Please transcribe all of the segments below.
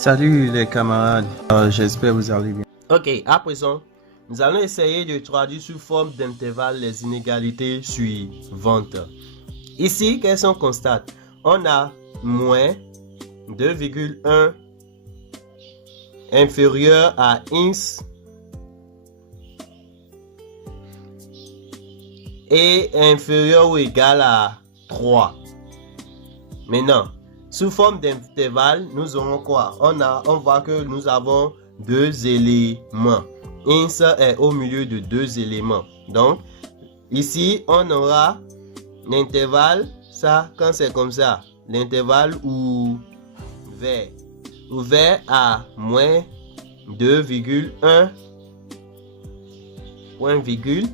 Salut les camarades, j'espère que vous allez bien. Ok, à présent, nous allons essayer de traduire sous forme d'intervalle les inégalités suivantes. Ici, qu'est-ce qu'on constate? On a moins 2,1 inférieur à x et inférieur ou égal à 3. Maintenant, sous forme d'intervalle, nous aurons quoi? On voit que nous avons deux éléments. X est au milieu de deux éléments. Donc, ici, on aura l'intervalle, ça, quand c'est comme ça, l'intervalle ouvert à moins 2,1 point virgule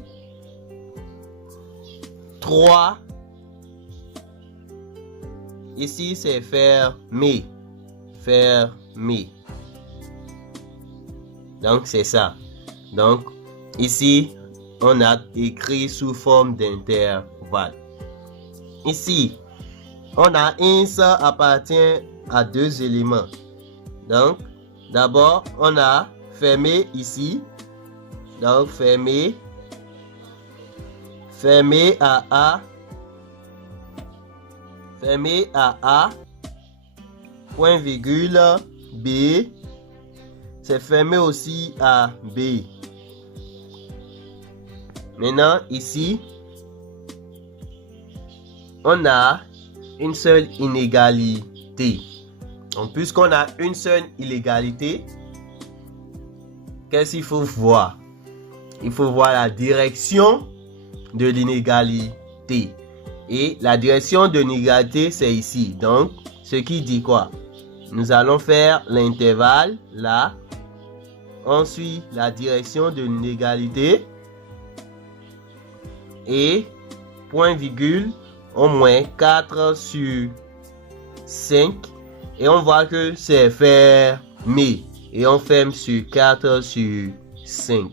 3. Ici, c'est fermé. Donc, c'est ça. Donc, ici, on a écrit sous forme d'intervalle. Ici, on a x appartient à deux éléments. Donc, d'abord, on a fermé ici. Donc, fermé à A. Fermé à A, point virgule, B, c'est fermé aussi à B. Maintenant, ici, on a une seule inégalité. Donc, puisqu'on a une seule inégalité, qu'est-ce qu'il faut voir? Il faut voir la direction de l'inégalité. Et la direction de l'inégalité, c'est ici. Donc, ce qui dit quoi? Nous allons faire l'intervalle là. On suit la direction de l'inégalité. Et point virgule, au moins 4 sur 5. Et on voit que c'est fermé. Et on ferme sur 4 sur 5.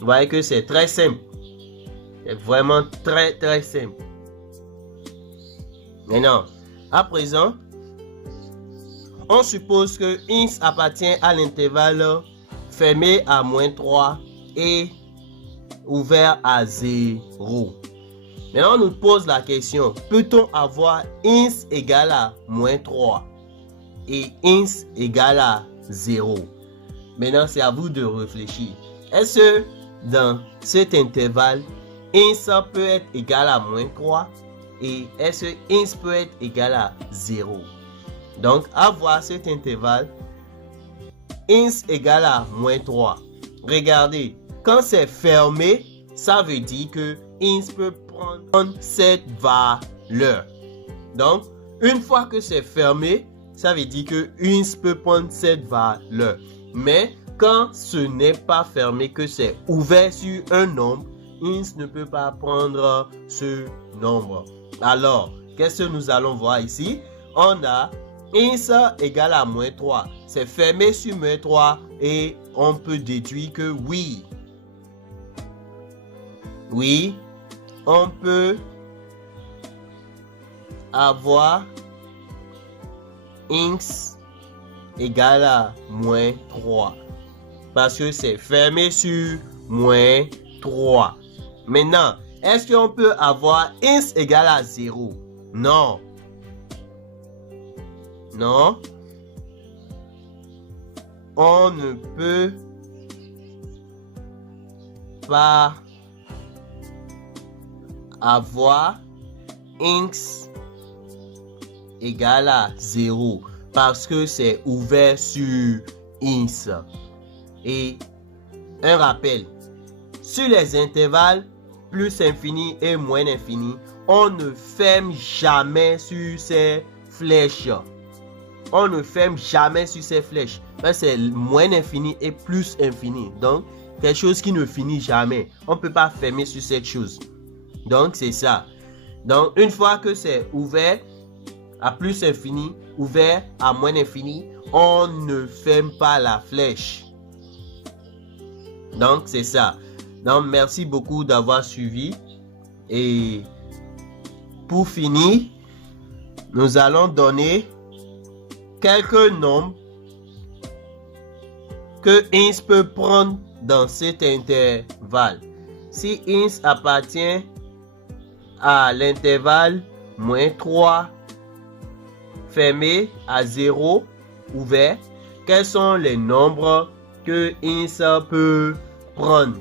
Vous voyez que c'est très simple. C'est vraiment très très simple. Maintenant, à présent, on suppose que x appartient à l'intervalle fermé à moins 3 et ouvert à 0. Maintenant, on nous pose la question, peut-on avoir x égale à moins 3 et x égale à 0? Maintenant, c'est à vous de réfléchir. Est-ce que dans cet intervalle, x peut être égal à moins 3? Et est-ce que x peut être égal à 0? Donc, à voir cet intervalle, x égale à moins 3. Regardez, quand c'est fermé, ça veut dire que x peut prendre cette valeur. Donc, une fois que c'est fermé, ça veut dire que x peut prendre cette valeur. Mais quand ce n'est pas fermé, que c'est ouvert sur un nombre, x ne peut pas prendre ce nombre. Alors, qu'est-ce que nous allons voir ici? On a x égale à moins 3. C'est fermé sur moins 3 et on peut déduire que oui, on peut avoir x égale à moins 3. Parce que c'est fermé sur moins 3. Maintenant, est-ce qu'on peut avoir x égale à 0? Non. Non. On ne peut pas avoir x égale à 0 parce que c'est ouvert sur x. Et un rappel, sur les intervalles plus infini et moins infini, on ne ferme jamais sur ces flèches. On ne ferme jamais sur ces flèches. C'est moins infini et plus infini. Donc, quelque chose qui ne finit jamais. On ne peut pas fermer sur cette chose. Donc, c'est ça. Donc, une fois que c'est ouvert à plus infini, ouvert à moins infini, on ne ferme pas la flèche. Donc, c'est ça. Donc, merci beaucoup d'avoir suivi. Et pour finir, nous allons donner quelques nombres que ins peut prendre dans cet intervalle. Si ins appartient à l'intervalle moins 3 fermé à 0 ouvert, quels sont les nombres que ins peut prendre?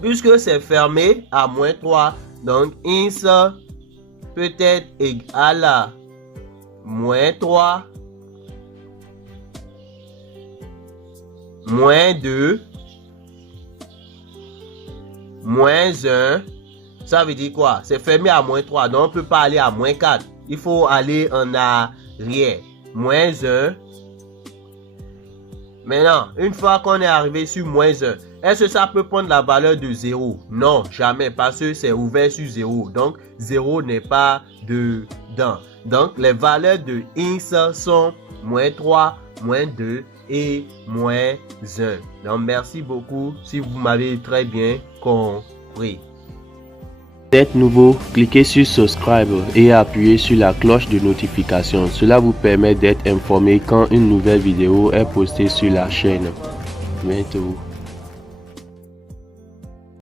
Puisque c'est fermé à moins 3, donc ins peut être égal à moins 3, moins 2, moins 1. Ça veut dire quoi? C'est fermé à moins 3, donc on ne peut pas aller à moins 4. Il faut aller en arrière. Moins 1. Maintenant, une fois qu'on est arrivé sur moins 1, est-ce que ça peut prendre la valeur de 0? Non, jamais, parce que c'est ouvert sur 0. Donc, 0 n'est pas dedans. Donc, les valeurs de ins sont moins 3, moins 2 et moins 1. Donc, merci beaucoup si vous m'avez très bien compris. Si vous êtes nouveau, cliquez sur subscribe et appuyez sur la cloche de notification. Cela vous permet d'être informé quand une nouvelle vidéo est postée sur la chaîne. Bientôt.